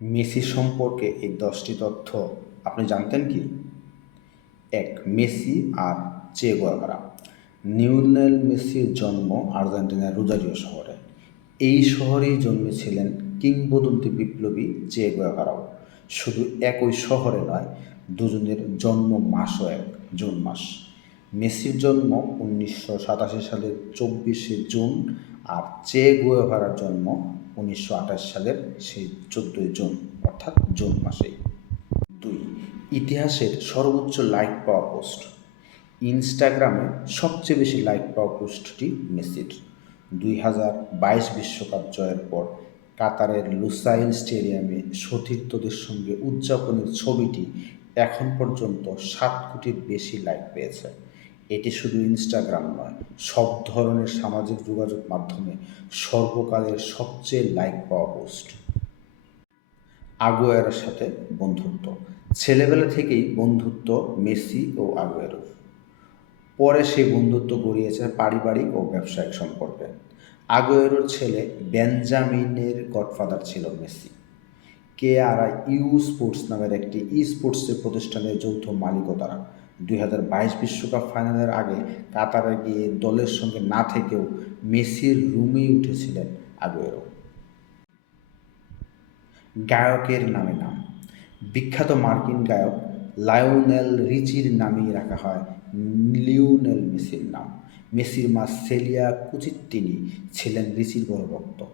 Messi সম্পর্কে এই দশটি তথ্য আপনি জানতেন কি? এক, মেসি আর চে গোয়াভারা নিউনেল মেসির জন্ম আর্জেন্টিনার রোজারিও শহরে। এই শহরেই জন্মেছিলেন কিংবদন্তি বিপ্লবী চে গোয়াভারাও শুধু একই শহরে নয়, দুজনের জন্ম মাসও এক, জুন মাস। মেসির জন্ম উনিশশো সাতাশি সালের চব্বিশে জুন আর চে গুয়েভারার জন্ম উনিশশো আঠাশ সালের সেই চোদ্দোই জুন, অর্থাৎ জুন মাসেই। দুই, ইতিহাসের সর্বোচ্চ লাইক পাওয়া পোস্ট ইনস্টাগ্রামে সবচেয়ে বেশি লাইক পাওয়া পোস্টটি মেসির। দুই হাজার বাইশ বিশ্বকাপ জয়ের পর কাতারের লুসাইল স্টেডিয়ামে সতীর্থদের সঙ্গে উদযাপনের ছবিটি এখন পর্যন্ত সাত কোটির বেশি লাইক পেয়েছে। এটি শুধু ইনস্টাগ্রাম নয়, সব ধরনের সামাজিক যোগাযোগ মাধ্যমে সর্বকালের সবচেয়ে লাইক পাওয়া পোস্ট আগুয়েরোর সাথে বন্ধুত্ব। ছেলেবেলা থেকেই বন্ধুত্ব মেসি ও আগুয়েরোর। পরে সেই বন্ধুত্ব গড়িয়েছে পারিবারিক ও ব্যবসায়িক সম্পর্কে। আগুয়েরোর ছেলে বেঞ্জামিনের গডফাদার ছিল Messi. K R U sports নামের একটি ই স্পোর্টসের প্রতিষ্ঠানের যৌথ মালিকও তারা। দুই হাজার বাইশ বিশ্বকাপ ফাইনালের আগে কাতারে গিয়ে দলের সঙ্গে না থেকেও মেসির রুমেই উঠেছিলেন আগুয়েরো। গায়কের নামে নাম। বিখ্যাত মার্কিন গায়ক লায়োনেল রিচির নামেই রাখা হয় লিওনেল মেসির নাম। মেসির মা সেলিয়া কুচিত্তিনি ছিলেন রিচির বড় ভক্ত।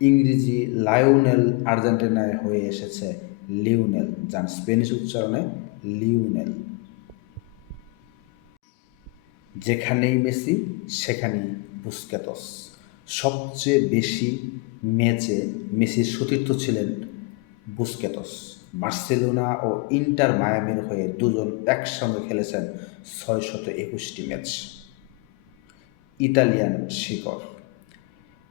ইংরেজি লায়োনেল আর্জেন্টিনায় হয়ে এসেছে লিওনেল, যার স্পেনিশ উচ্চারণে লিওনেল। যেখানেই মেসি, সেখানেই বুস্কেতস। সবচেয়ে বেশি ম্যাচে মেসির সতীর্থ ছিলেন বুস্কেতস। বার্সেলোনা ও ইন্টার মায়ামির হয়ে দুজন একসঙ্গে খেলেছেন ছয়শত একুশটি ম্যাচ। ইতালিয়ান শিকড়।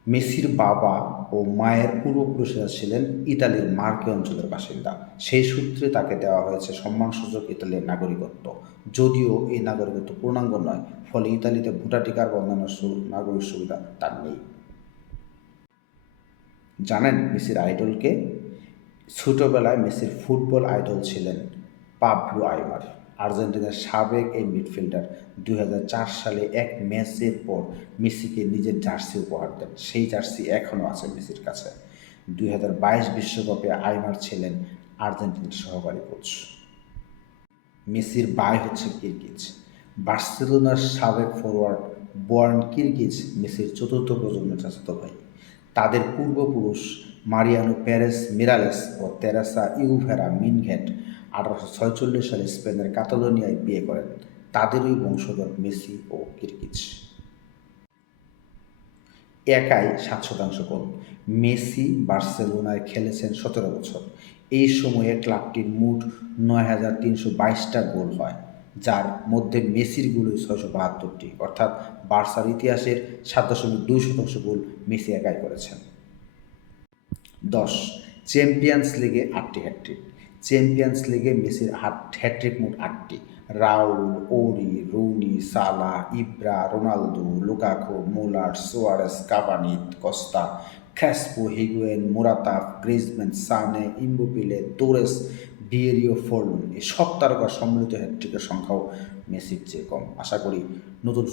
মেসির বাবা ও মায়ের পূর্বপুরুষেরা ছিলেন ইতালির মার্কে অঞ্চলের বাসিন্দা। সেই সূত্রে তাকে দেওয়া হয়েছে সম্মানসূচক ইতালির নাগরিকত্ব। যদিও এই নাগরিকত্ব পূর্ণাঙ্গ নয়, ফলে ইতালিতে ভোটাধিকার বা অন্যান্য নাগরিক সুবিধা তার নেই। জানেন মেসির আইডলকে ছোটবেলায় মেসির ফুটবল আইডল ছিলেন পাবলো আইমার। আর্জেন্টিনার সাবেক এই মিডফিল্ডার দুই হাজার চার সালে এক ম্যাচের পর মেসিকে নিজের জার্সি উপহার দেন। সেই জার্সি এখনও আছে মেসির কাছে। দুই বিশ্বকাপে আইমার ছিলেন আর্জেন্টিনার সহকারী কোচ। মেসির বাই হচ্ছে কিরগিজ। বার্সেলোনার সাবেক ফরওয়ার্ড বয়ার্ন কিরগিজ মেসির চতুর্থ প্রজন্মের চাচাতো ভাই। তাদের পূর্বপুরুষ মারিয়ানো প্যারেস মিরালেস ও তেরাসা ইউভেরা মিনঘেট আঠারোশো ছয়চল্লিশ সালে স্পেনের কাতালোনিয়ায় বিয়ে করেন তাদেরই বংশধর মেসি ও কিরগিজ একাই সাত শতাংশ গোল। মেসি বার্সেলোনায় খেলেছেন সতেরো বছর। এই সময়ে ক্লাবটির মোট নয় হাজার তিনশো বাইশটা গোল হয়, যার মধ্যে মেসির গোলই ছয়শো বাহাত্তরটি, অর্থাৎ বার্সার ইতিহাসের সাত দশমিক দুই শতাংশ গোল মেসি একাই করেছেন। দশ, চ্যাম্পিয়ন্স লিগে আটটি হ্যাট্রিক চ্যাম্পিয়ন্স লিগে মেসির হাট হ্যাট্রিক মোট আটটি। রাউল ওরি, Rooney, Salah, Ibra, Ronaldo, Lukaku, Muller Suarez Cavani Costa খ্যাসপো Higuain Morata Griezmann Sane ইম্বোপিলে তোরেস, বিয়েরিও ফোর্লন এই সব তারকা সম্মিলিত হ্যাট্রিকের সংখ্যাও মেসির চেয়ে কম। আশা করি নতুন